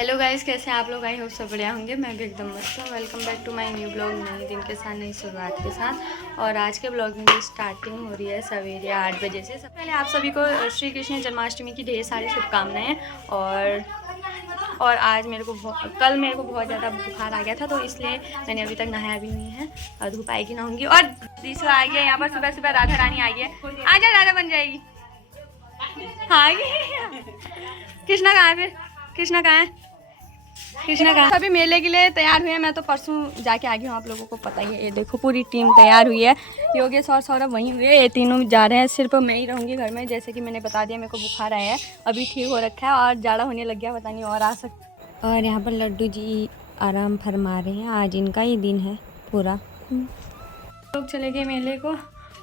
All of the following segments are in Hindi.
हेलो गाइस, कैसे हैं आप लोग? आई होप सब बढ़िया होंगे। मैं भी एकदम मस्त हूँ। Welcome back to my new blog, नए दिन के साथ, नई शुरुआत के साथ। और आज के ब्लॉग में स्टार्टिंग हो रही है सवेरे 8 बजे से। सबसे पहले आप सभी को श्री कृष्ण जन्माष्टमी की ढेर सारी शुभकामनाएं। और आज कल मेरे को बहुत ज़्यादा बुखार आ गया था, तो इसलिए मैंने अभी तक नहाया भी नहीं है। और धूप आएगी नहाऊंगी। और तीसरा आ गया यहाँ पर, सुबह सुबह राधा रानी आई है। आजा, राधा बन जाएगी। हाँ, कृष्णा कहाँ है? फिर कृष्णा कहाँ है? कृष्णा का अभी मेले के लिए तैयार हुए हैं। मैं तो परसों जाके आ गई हूँ, आप लोगों को पता ही है। ये देखो पूरी टीम तैयार हुई है। योगेश और सौरभ वहीं हुए, ये तीनों जा रहे हैं। सिर्फ मैं ही रहूँगी घर में। जैसे कि मैंने बता दिया, मेरे को बुखार आया है, अभी ठीक हो रखा है और जाड़ा होने लग गया, पता नहीं और आ सकता। और यहाँ पर लड्डू जी आराम फरमा रहे हैं, आज इनका ही दिन है पूरा। लोग चले गए मेले को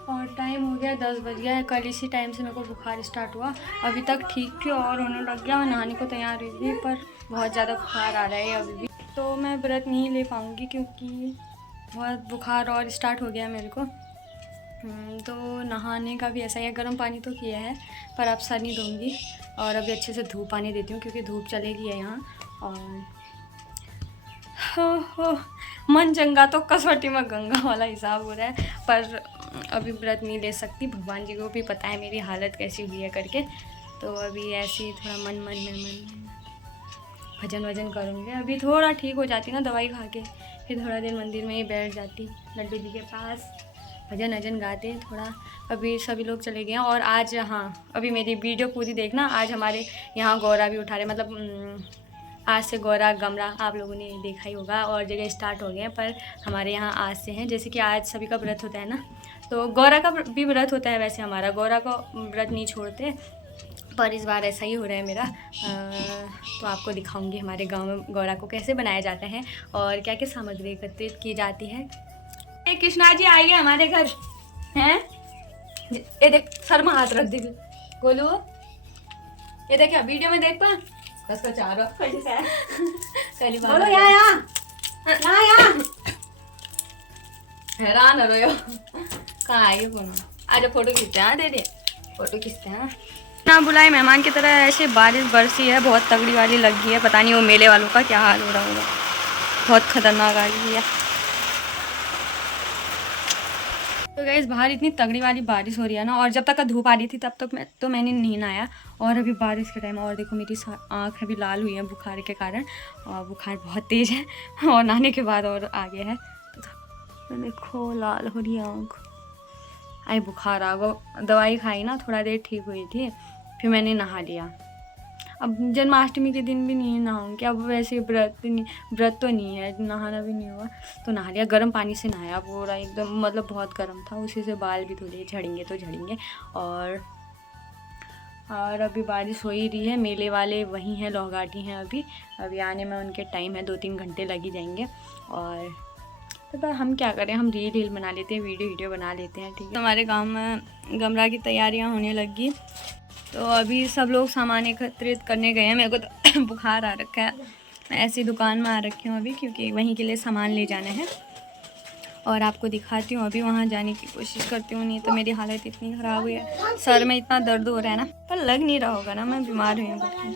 और टाइम हो गया 10 बज गया है। कल इसी टाइम से मेरे को बुखार स्टार्ट हुआ, अभी तक ठीक थी और होने लग गया। मैं नहाने को तैयार हुई थी, पर बहुत ज़्यादा बुखार आ रहा है अभी भी, तो मैं व्रत नहीं ले पाऊँगी क्योंकि बहुत बुखार और स्टार्ट हो गया मेरे को। तो नहाने का भी ऐसा ही है, गर्म पानी तो किया है पर अब सर नहीं दूँगी। और अभी अच्छे से धूप पानी देती हूँ क्योंकि धूप चलेगी है यहाँ। और हो मन चंगा तो कसौटी में गंगा वाला हिसाब हो रहा है, पर अभी व्रत नहीं ले सकती। भगवान जी को भी पता है मेरी हालत कैसी हुई है करके, तो अभी ऐसे ही थोड़ा मन में भजन वजन करूँगी। अभी थोड़ा ठीक हो जाती ना दवाई खा के, फिर थोड़ा देर मंदिर में ही बैठ जाती लड्डू जी के पास, भजन वजन गाते थोड़ा। अभी सभी लोग चले गए हैं। और आज, हाँ, अभी मेरी वीडियो पूरी देखना। आज हमारे यहाँ गौरा भी उठा रहे, मतलब आज से गौरा गमरा आप लोगों ने देखा ही होगा, और जगह स्टार्ट हो गए हैं, पर हमारे यहाँ आज से हैं। जैसे कि आज सभी का व्रत होता है ना, तो गौरा का भी व्रत होता है। वैसे हमारा गौरा का व्रत नहीं छोड़ते, पर इस बार ऐसा ही हो रहा है मेरा। तो आपको दिखाऊंगी हमारे गांव में गौरा को कैसे बनाया जाता है और क्या क्या सामग्री एकत्रित की जाती है। कृष्णा जी आएंगे हमारे घर हैं। ये देख, सर में हाथ रख दी गोलू। ये देख, वीडियो में देख पा उसका चारों पहली बार बोलो यहाँ हैरान हो रहे हो। कहाँ आएगी फोन? आज फोटो खींचते हैं। दे दे, फोटो खींचते हैं ना। बुलाए मेहमान की तरह। ऐसे बारिश बरसी है, बहुत तगड़ी वाली लगी है। पता नहीं वो मेले वालों का क्या हाल हो रहा होगा, बहुत खतरनाक आ रही है। तो गाइस, बाहर इतनी तगड़ी वाली बारिश हो रही है ना, और जब तक धूप आ रही थी तब तक मैंने नहीं नहाया। और अभी बारिश के टाइम, और देखो मेरी आँख अभी लाल हुई है बुखार के कारण, और बुखार बहुत तेज़ है और नहाने के बाद और आ गया है। तो देखो लाल हो रही है आँख। आई बुखार आ गया, दवाई खाई ना, थोड़ा देर ठीक हुई थी, फिर मैंने नहा लिया। अब जन्माष्टमी के दिन भी नहीं नहाऊंगी। अब वैसे व्रत तो नहीं है, नहाना भी नहीं हुआ, तो नहा लिया। गर्म पानी से नहाया पूरा एकदम, मतलब बहुत गर्म था। उसी से बाल भी थोड़े झड़ेंगे तो झड़ेंगे। और अभी बारिश हो ही रही है। मेले वाले वहीं हैं, लौघाटी हैं। अभी आने में उनके टाइम है, 2-3 घंटे लग ही जाएंगे। और तो हम क्या करें, हम रील बना लेते हैं, वीडियो बना लेते हैं, ठीक है। हमारे गाँव में गमरा की तैयारियाँ होने लगी, तो अभी सब लोग सामान एकत्रित करने गए हैं। मेरे को तो बुखार आ रखा है, मैं ऐसी दुकान में आ रखी हूँ अभी, क्योंकि वहीं के लिए सामान ले जाना है। और आपको दिखाती हूँ, अभी वहाँ जाने की कोशिश करती हूँ, नहीं तो मेरी हालत इतनी ख़राब हुई है, सर में इतना दर्द हो रहा है ना। पर लग नहीं रहा होगा ना, मैं बीमार हुई हूँ,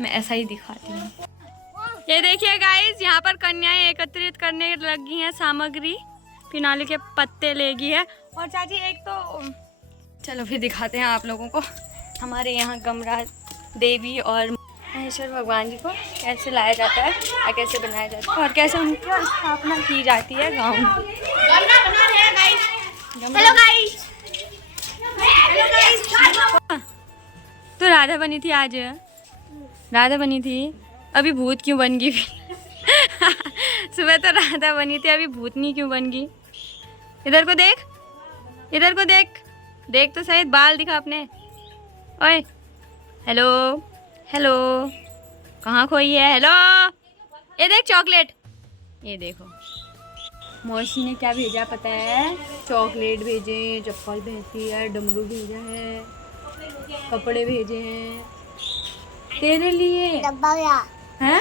मैं ऐसा ही दिखाती हूँ। ये देखिए गाइस, यहाँ पर कन्याएं एकत्रित करने लगी हैं सामग्री। फिनाले के पत्ते लेगी है। और चाची एक तो, चलो फिर दिखाते हैं आप लोगों को हमारे यहाँ गमरा देवी और महेश्वर भगवान जी को कैसे लाया जाता है और कैसे बनाया जाता है और कैसे उनकी स्थापना की जाती है गाँव में। तो राधा बनी थी आज, राधा बनी थी, अभी भूत क्यों बन गई? सुबह तो राधा बनी थी, अभी भूतनी क्यों बन गई? इधर को देख, इधर को देख, देख तो सही, बाल दिखा अपने। ओए हेलो हेलो, कहाँ खोई है? हेलो, ये देख चॉकलेट, ये देखो मौसी ने क्या भेजा पता है? चॉकलेट भेजे, चप्पल भेजी है, डमरू भेजा है, कपड़े भेजे हैं तेरे लिए। हैं?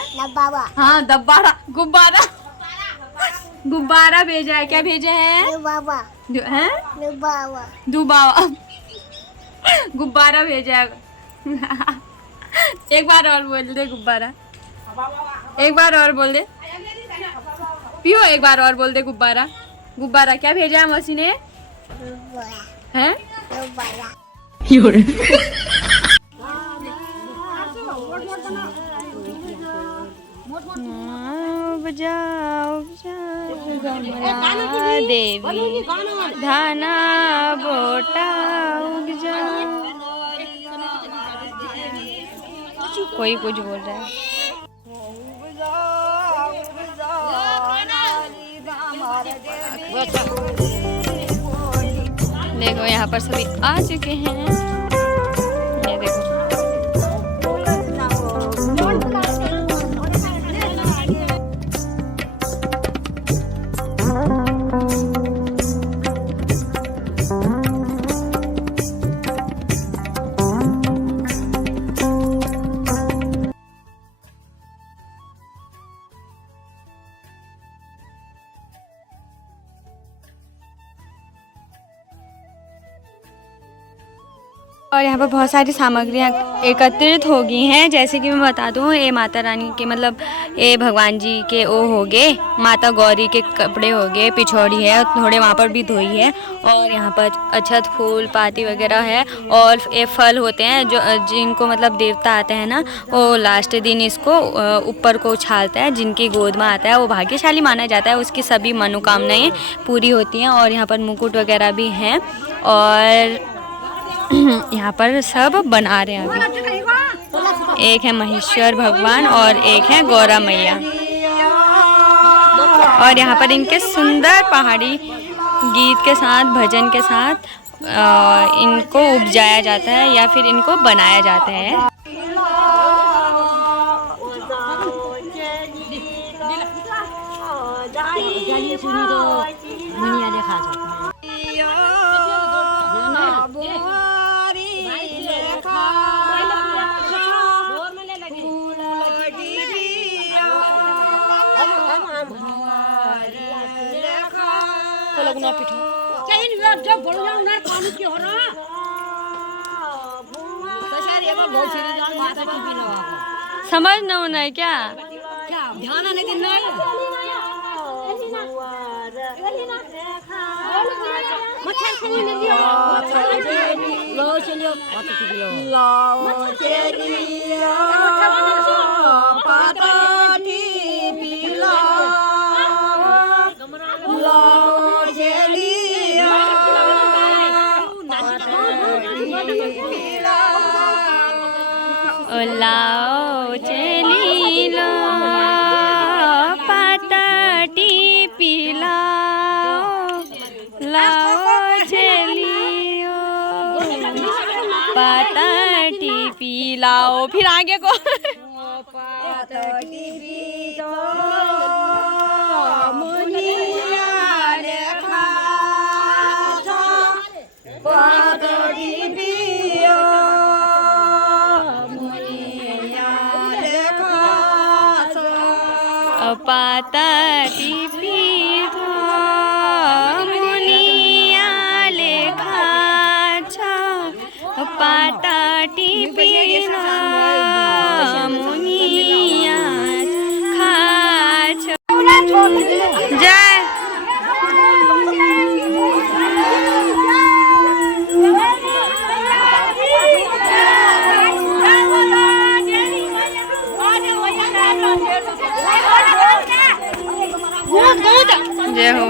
हाँ दब्बारा, गुब्बारा, गुब्बारा भेजा है। क्या भेजा है? दुबावा, गुब्बारा भेजा है। एक बार और बोल दे, गुब्बारा। एक बार और बोल दे पियो, एक बार और बोल दे गुब्बारा। गुब्बारा क्या भेजा है मौसी ने? हैं? देवी धाना बोटा उग जा। कोई कुछ बोल रहा है। देखो यहाँ पर सभी आ चुके हैं। ये देखो और यहाँ पर बहुत सारी सामग्रियाँ एकत्रित हो गई हैं। जैसे कि मैं बता दूँ, ये माता रानी के मतलब ये भगवान जी के वो हो गए, माता गौरी के कपड़े हो गए, पिछौड़ी है, थोड़े वहाँ पर भी धोई है। और यहाँ पर अक्षत फूल पाती वगैरह है। और ये फल होते हैं जो जिनको मतलब देवता आते हैं ना, वो लास्ट दिन इसको ऊपर को उछालता है। जिनकी गोद में आता है वो भाग्यशाली माना जाता है, उसकी सभी मनोकामनाएँ पूरी होती हैं। और यहाँ पर मुकुट वगैरह भी हैं। और यहाँ पर सब बना रहे हैं अभी। एक है महेश्वर भगवान और एक है गौरा मैया। और यहाँ पर इनके सुंदर पहाड़ी गीत के साथ, भजन के साथ इनको उपजाया जाता है या फिर इनको बनाया जाता है। समझ ना होना है क्या? ध्यान नहीं देना है। लाओ चली लो पाताटी पिलाओ, लाओ चलियो पाताटी पिलाओ। फिर आगे को पाताटी पीठो मुनिया लेखा छ, पाताटी पीठो मुनिया खाछ। जय जय हो।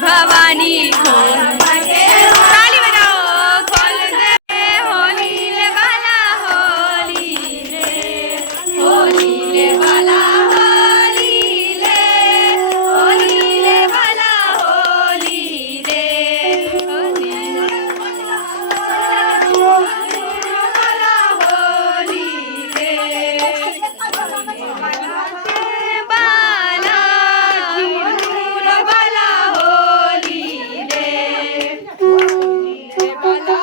भवानी खोल ताली बजाओ खोल दे होली ले बाला होली ले बाला होली ले बाला होली रे होली बाला होली रे बाला फूल बाला होली रे बाला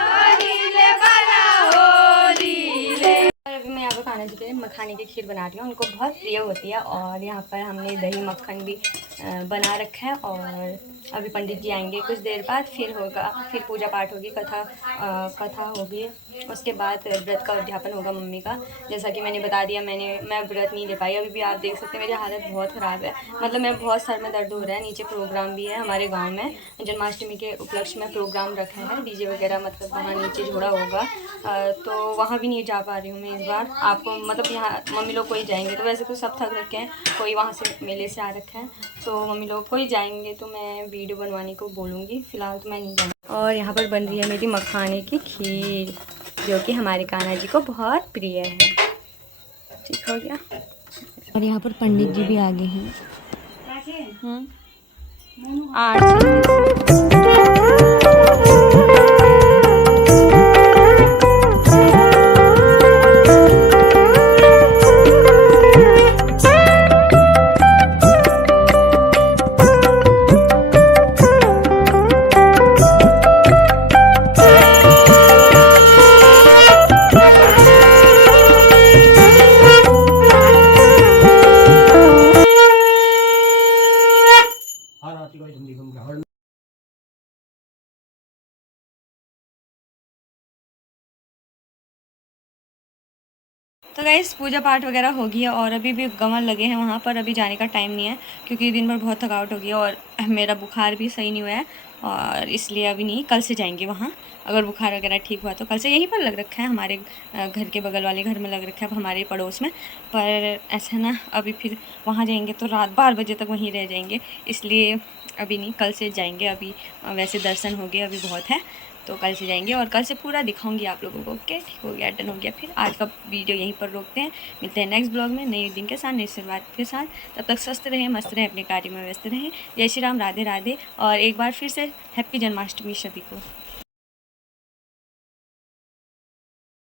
होली ले बाला होली ले। और अभी मैं यहाँ पर खाने के लिए मखाने की खीर बना रही हूँ, उनको बहुत प्रिय होती है। और यहाँ पर हमने दही मक्खन भी बना रखा है। और अभी पंडित जी आएंगे कुछ देर बाद, फिर होगा, फिर पूजा पाठ होगी, कथा होगी। उसके बाद व्रत का उद्यापन होगा मम्मी का। जैसा कि मैंने बता दिया, मैं व्रत नहीं ले पाई। अभी भी आप देख सकते हैं मेरी हालत बहुत ख़राब है, मतलब मैं बहुत सर में दर्द हो रहा है। नीचे प्रोग्राम भी है हमारे गांव में, जन्माष्टमी के उपलक्ष्य में प्रोग्राम रखा है, डीजे वगैरह, मतलब वहाँ नीचे जोड़ा होगा। तो वहाँ भी नहीं जा पा रही हूँ मैं इस बार। आपको मतलब यहाँ मम्मी लोग कोई जाएंगे, तो वैसे तो सब थक रखे हैं, कोई वहाँ से मेले से आ रखा है, तो मम्मी लोग कोई जाएंगे तो मैं वीडियो बनवाने को बोलूँगी। फ़िलहाल तो मैं नहीं जाऊँगी। और यहाँ पर बन रही है मेरी मखाने की खीर, जो कि हमारे कान्हा जी को बहुत प्रिय है। ठीक हो गया। और यहाँ पर पंडित जी भी आगे हैं। 8 तो गाइस पूजा पाठ वगैरह हो गई है और अभी भी गमन लगे हैं वहाँ पर। अभी जाने का टाइम नहीं है क्योंकि दिन भर बहुत थकावट हो गई है और मेरा बुखार भी सही नहीं हुआ है, और इसलिए अभी नहीं, कल से जाएंगे वहाँ। अगर बुखार वगैरह ठीक हुआ तो कल से। यहीं पर लग रखा है, हमारे घर के बगल वाले घर में लग रखा है, हमारे पड़ोस में। पर ऐसा ना, अभी फिर वहाँ जाएंगे तो रात 12 बजे तक वहीं रह जाएंगे, इसलिए अभी नहीं, कल से जाएंगे। अभी वैसे दर्शन हो गए, अभी बहुत है, तो कल से जाएंगे और कल से पूरा दिखाऊंगी आप लोगों को। ओके, ठीक हो गया, डन हो गया। फिर आज का वीडियो यहीं पर रोकते हैं, मिलते हैं नेक्स्ट ब्लॉग में नए दिन के साथ, नई शुरुआत के साथ। तब तक स्वस्थ रहें, मस्त रहें, अपने कार्य में व्यस्त रहें। जय श्री राम, राधे राधे। और एक बार फिर से हैप्पी जन्माष्टमी सभी को।